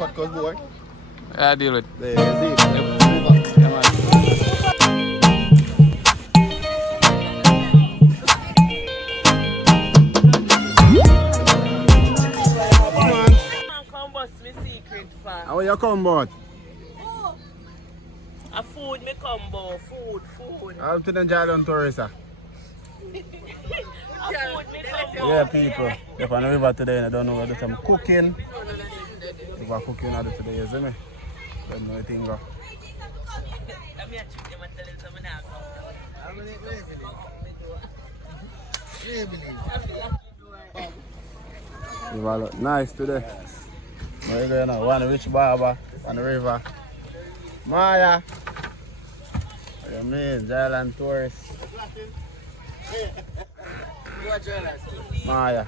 podcast boy. I deal with. There, see. Yeah, man. Come bust me secret for. How you come, bud? A food me combo, food. How to the Jalen tourist, sir? A food me combo. Yeah, people. If on the river today, I don't know whether some cooking. If I'm cooking, I do today, you see me? Don't know anything. Let me treat them and tell them something now. You look nice today. Where you going now? One rich barber on the river. Maya. What you mean? Jalen tourist. Maya.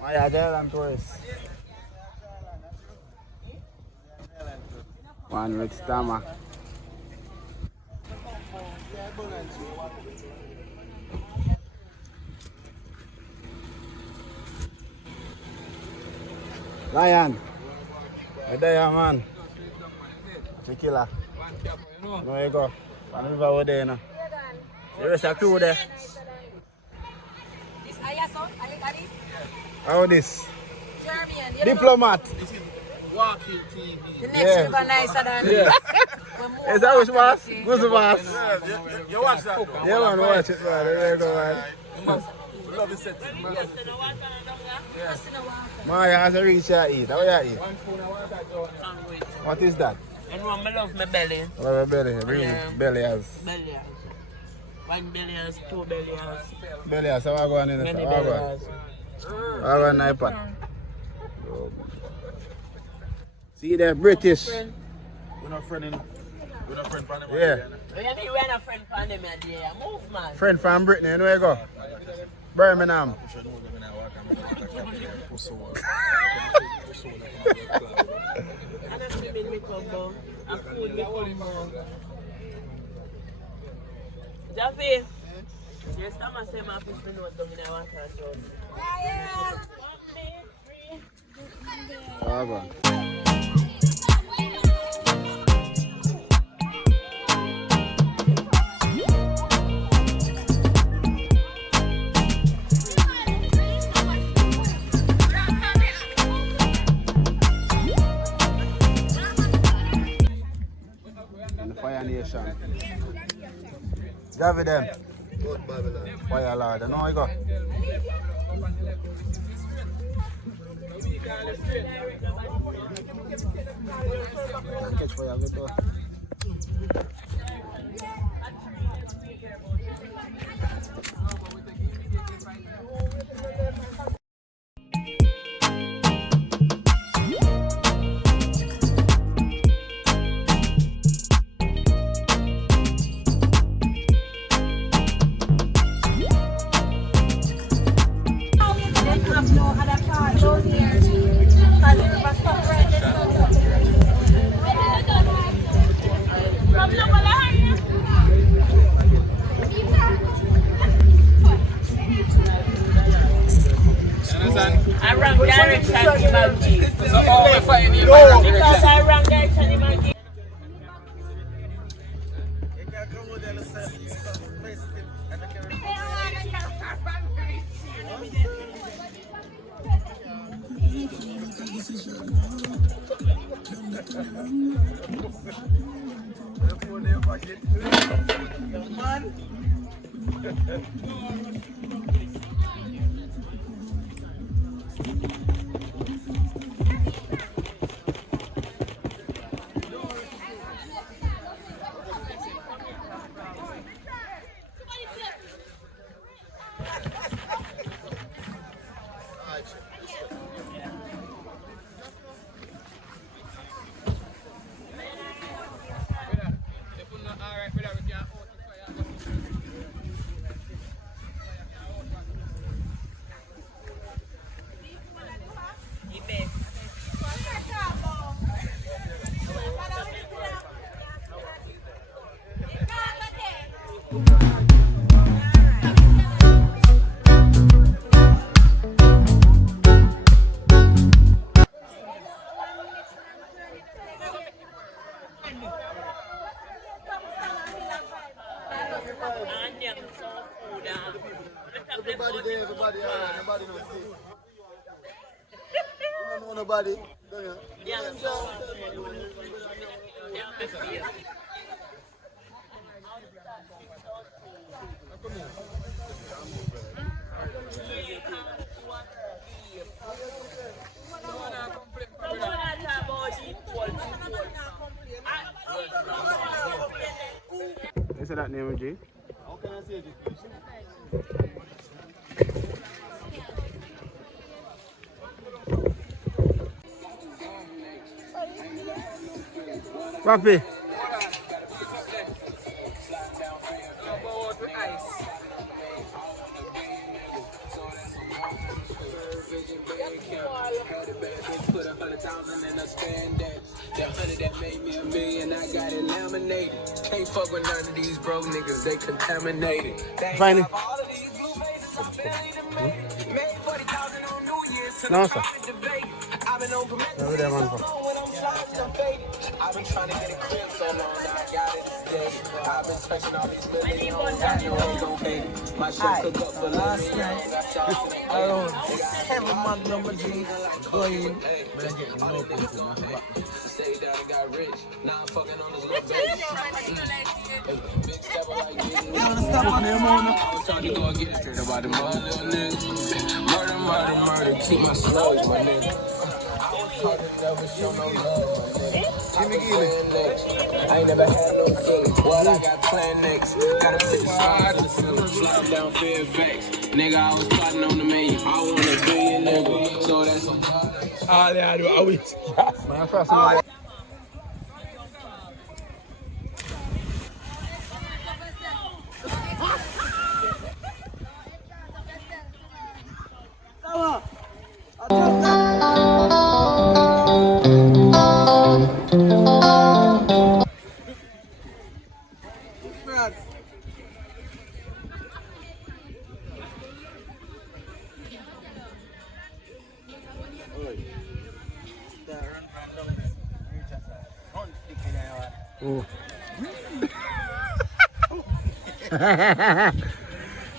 Maya, Jalen tourist. One rich stammer. Lion. Right there, man. Tequila. Where you go? On the river over there, now. There is a crew there. This Ayaso, I look at this. How this? German. You Diplomat. Walking TV. The next river nicer than Yeah. Is that which boss? Good boss. You watch that? Yeah, man, watch it, man. There you go, man. Love it set. Maya has a reach you eat. How you eat? What is that? And one, I love my belly. What about belly? Really? Yeah. Belly has. Belly house. One belly house, two belly house. Belly has. So I go on in the Many I belly go. house. I go on iPad. See there, British. We're not friend in. We're not friend from Yeah. When you mean when a friend from them a day, move man. Friend from Brittany, you know where you go? Birmingham. And a food me combo. A food me combo. Jaffy. Yes, I'm a say my fish me know something I want to show. I go. Fire Nation. Javi them. Fire Lord. You know how you go? Catch fire good though. I rang direction in my Jeep. So all we fighting here. Because I rang direction in my Jeep. Everybody, nobody knows. You don't know nobody. Don't you? Yeah. You say that name, G? How can I say this? Papi. Put 100,000 in a spandex. That 100 that made me a million, I got it laminated. Can't fuck with none of these broke niggas, they contaminated. Finally. All of these blue faces, I'm barely the man. Made 40,000 on New Year's to No, the sir. debate. I've been on Every day, man. when I'm sliding, I'm faded. I've been trying to get a crib so long, now I got it today. I've been touching all these millions, I know I'm gon' hate it. My shit cook up for last night. Around 7 months number G. Going. But I get no people. Say that I got rich, now I'm fucking on this little baby. Big step like getting You wanna stop on them, man? I was trying to go and get straight about the mother little nigga. Murder, murder, murder, keep my slugs, my nigga. I was taught to never show no love, my nigga. I ain't never had no feelings. What I got planned next? Gotta put the side to the ceiling. Slide down Fairfax. Nigga, I was plotting on the million. I want a billion, nigga. So that's some All they do, I wish. Man, first of all,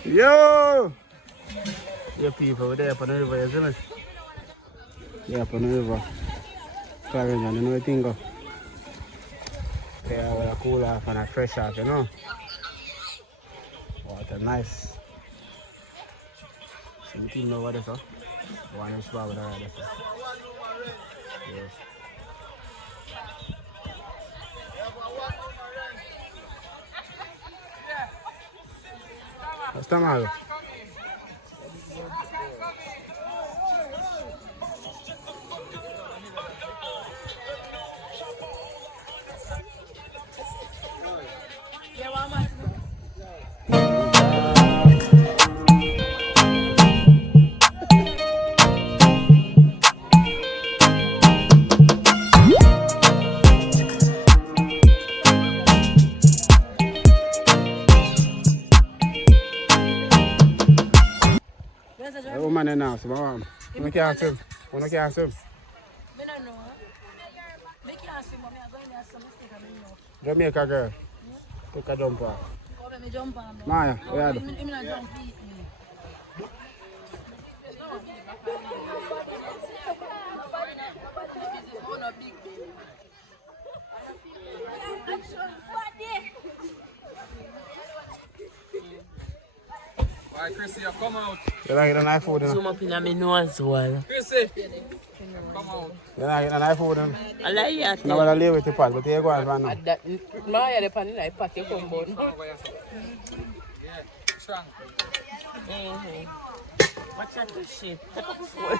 yo! Yeah, people, we're there up on the river, isn't it? Yeah, up on the river. Clarendon, you know the thing go? Yeah, we're cool off and a fresh off, you know? Water nice. So you think over there, sir? One inch bar with the right, sir. Yes. Está mal. Woman now, so mom. When can't swim. When I can't swim. I don't know. I can't swim, but I'm going to have some mistake. Jamaica girl. Took a jump off. Come let me jump on. Maya, where are you? I'm not jump eat me. Alright, Chrissy, you come out. You like the knife food? Zoom up in my nose wall. Chrissy, come out. You like the knife food? I like it. No, but I live with the pot, but you go and find out. My the pan like pat you come bone. Yeah, strong. Watch out the shit. Take up the food.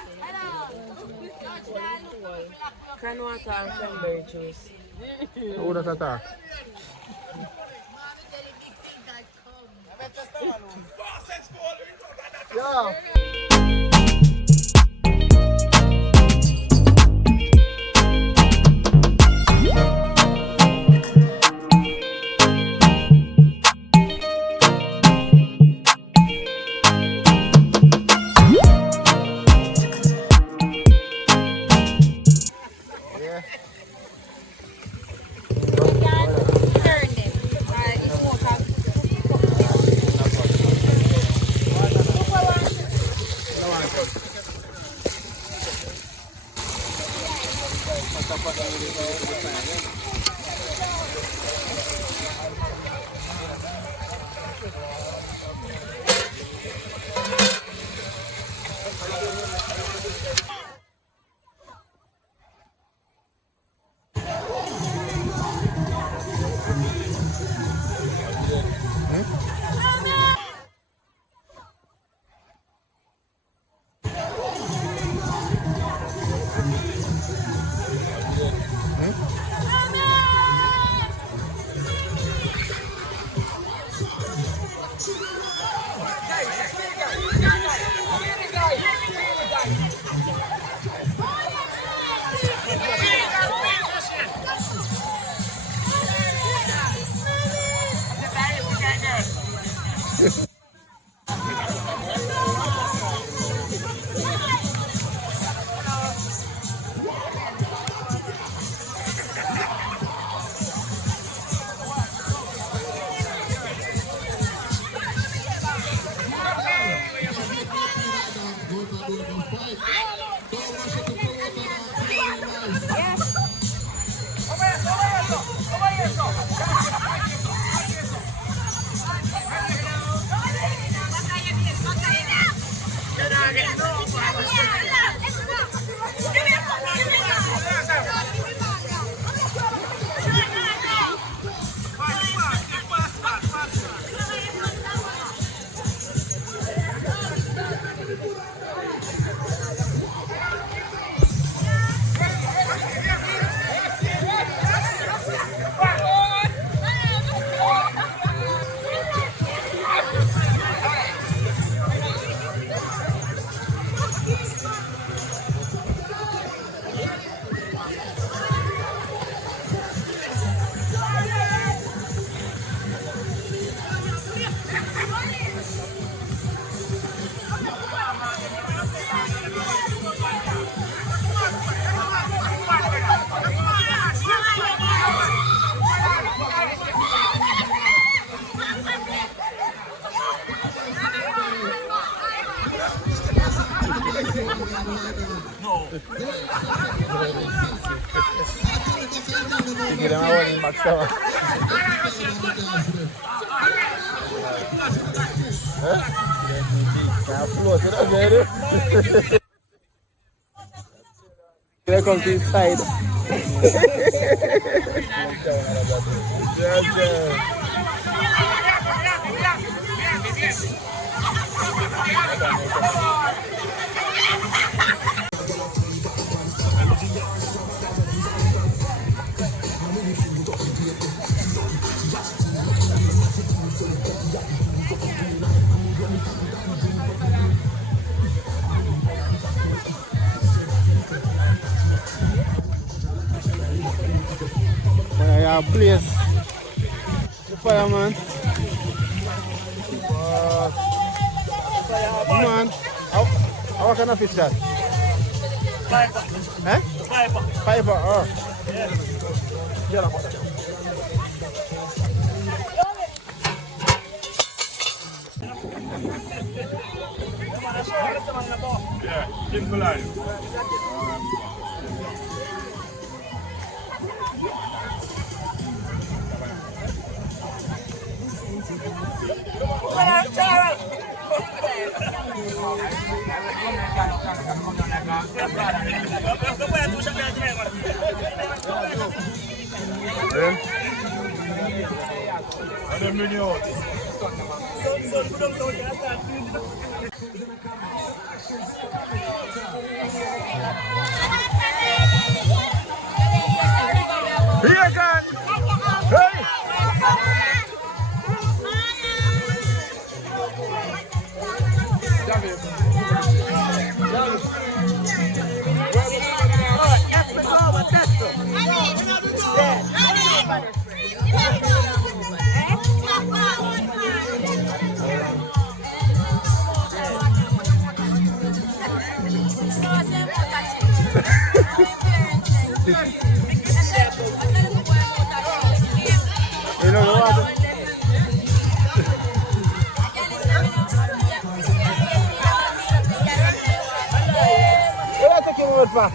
Can water and cranberry juice. Who does that? Yeah. You give them a one in back stomach. Can't float it again. Here comes to his side. Yes, sir. Yeah, blaze. The fireman. Man, how can I fish that? Piper. Eh? Piper. Piper, oh. Yeah. Yeah, simple line. Here, God! Hey! You know the water? Where are you taking wood for?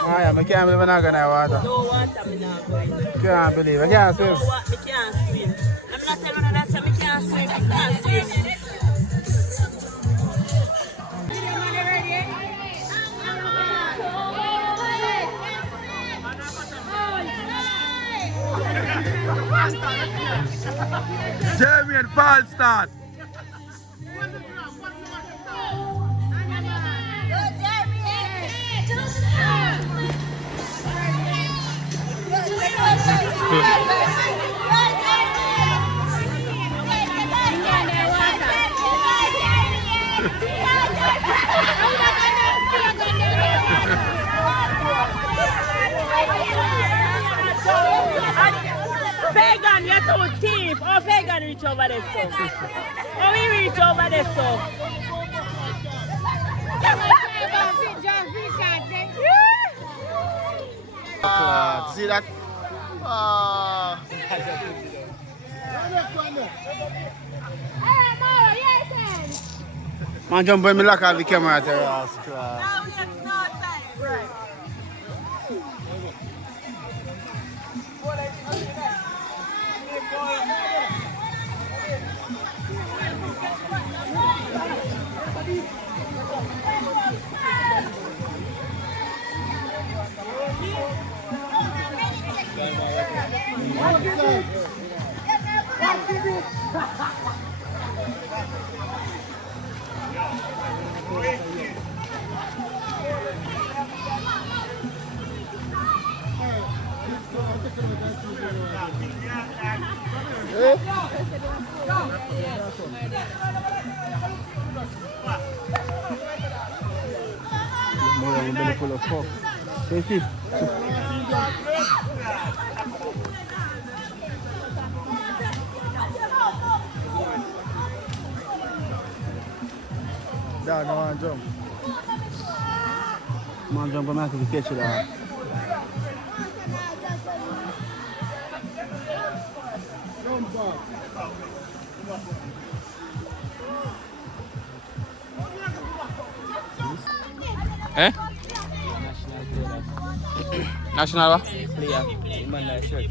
Oh yeah, I can't believe I'm not gonna water. No water, I'm not going. Can't believe I can't swim. No water, I can't swim. I'm not telling you that I can't swim. I can't swim. Jamie and Paul start. Vegan, you're too thief. Oh, vegan reach over there, so. Oh, we reach over there, so. See that? Ah. Man, jump when me lock off the camera to your house, class. Down, no one jump. Man jump, I'm not going to catch it out. Eh? National what? Player. Man like shirt. Me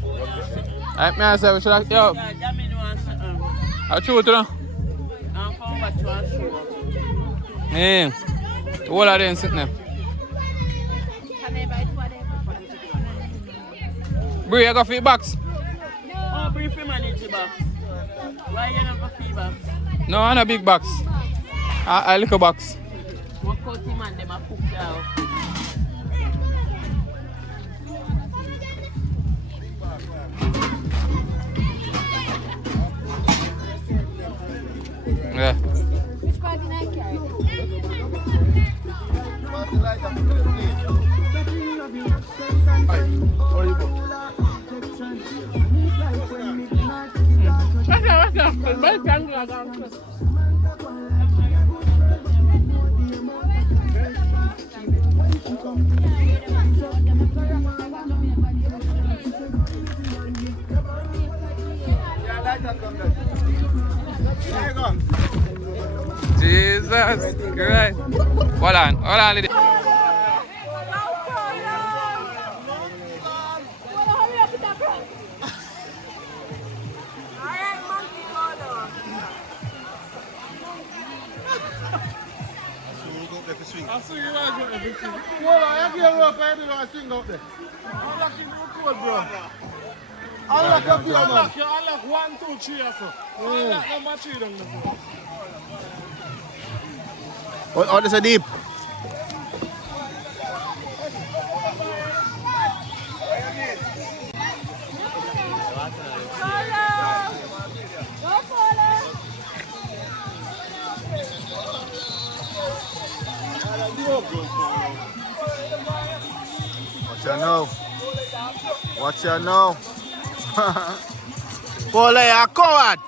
I say we should have, yo, Yeah, Jamie wants something. I choose to know. I'm coming back to our show. Hey, all of them sitting there. Brie, you got feedbacks? Oh, brief him manage the box. Why you not got feedback? No, I'm a big box. A little box. What cut him and them a cook now? Yeah. Which part did I carry? Jesus Christ. Hold on, lady. I swing it out there. Well, I get rope, I swing out there. Unlock it real cold, bro. Unlock up here, man. Unlock 1, 2, 3 or so. Unlock number 3 down there. Oh, this is deep. Watch out now. Watch out now. Paul, you're a coward.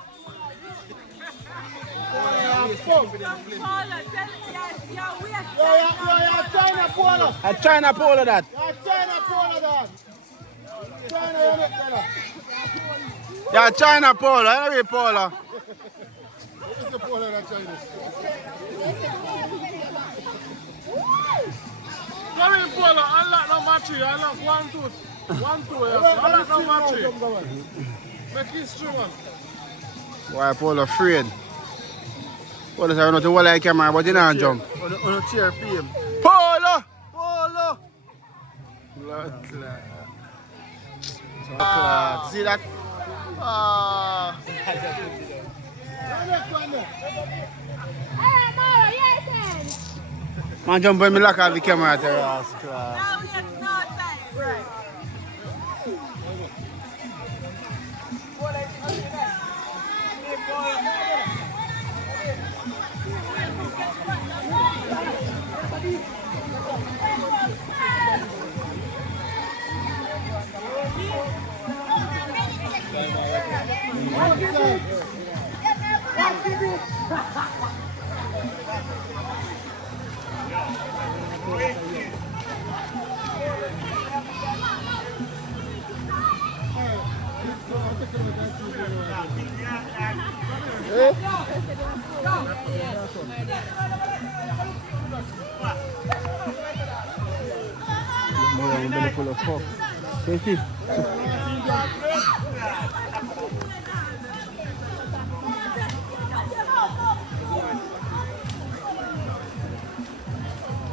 A China polo that. Yeah, China polo. Anyway, polo. What is the polo that China? Come in, polo. Unlock number 3. Unlock 1, 2. 1, 2. Unlock number 3. Make history, man. Why polo afraid? Polo say I don't know what like camera, but you don't jump. On the chair for him. Polo! Polo! See that? Ah. Man, jump when me lock off the camera at your ass, class.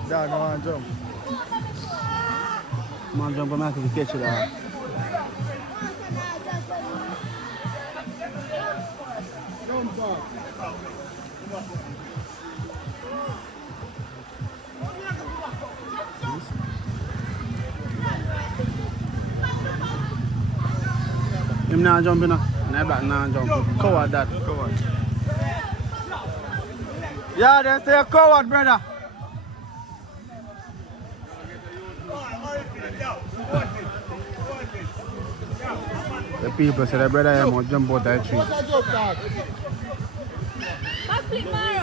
Yeah, no man jump. Man jump, I'm going to catch it out. Jump up. Him not jumping now. Never not jump. Coward that. Coward. Yeah, they say a coward, brother. The people say the brother must jump out of the tree.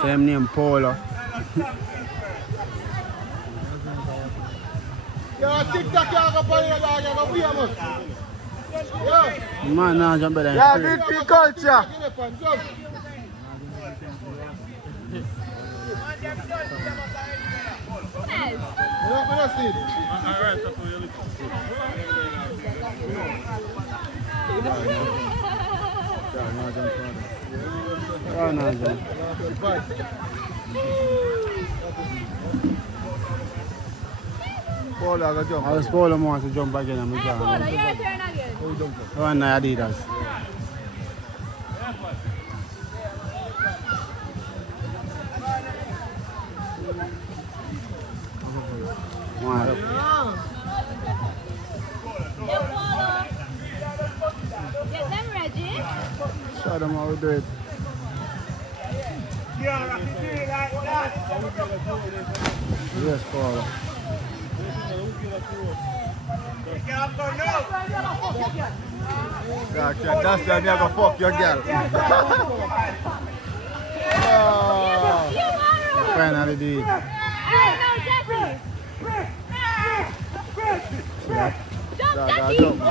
Same name Paula. Man, now jump better. Yeah, big free culture. Oh, no, jump. Paul, I got jump. I was Paul wants to jump again and we can't. Your turn again. One night Adidas. One. You follow. Get them ready. Show them how we do it. Yes, Paul. Yeah, that's why I'm going to fuck your girl. Oh. Finally did it. Jump.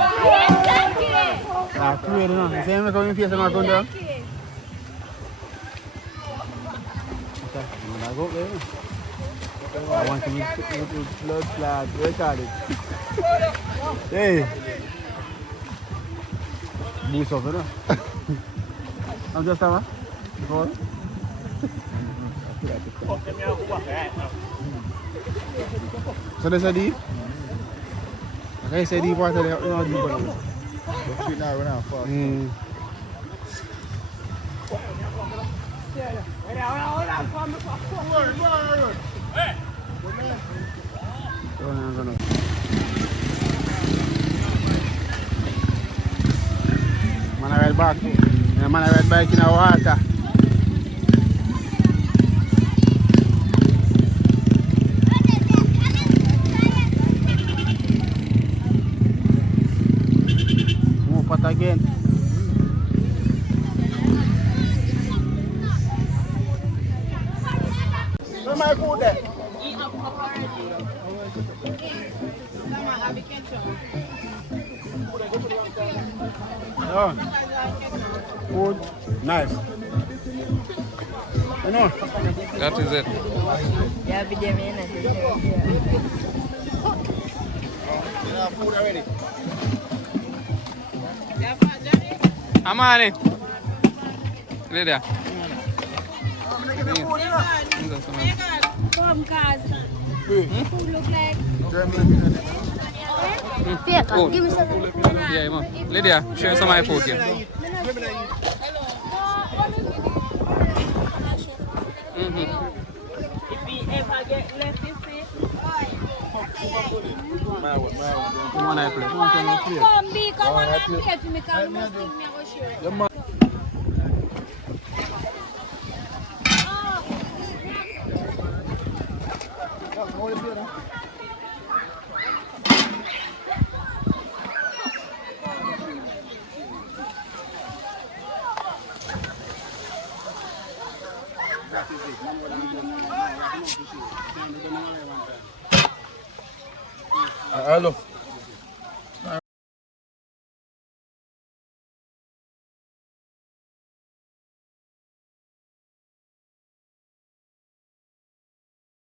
Ah, clear now. You see me coming face and I come down? Okay, I'm going to go there. I want to with blood flag. Record it. Hey. Boost up, you know? I'm just a before. So there's a deep? Okay, say deep water, you know deep water. The street now, we're not fast. Man, I ride back. Yeah, man, I ride bike in the water. Move pot again. Where's my food there? Oh. Food, nice. You know? That is it. Yeah, be there, man. You have food already? Amiri. Lydia. From Casa. Food look like. Food. Give me some. Yeah, man. Lydia, show some of my food here. If we ever get left, you see. Come I play. Come, be, come on and play for me, because you must think me, I go share. Hello.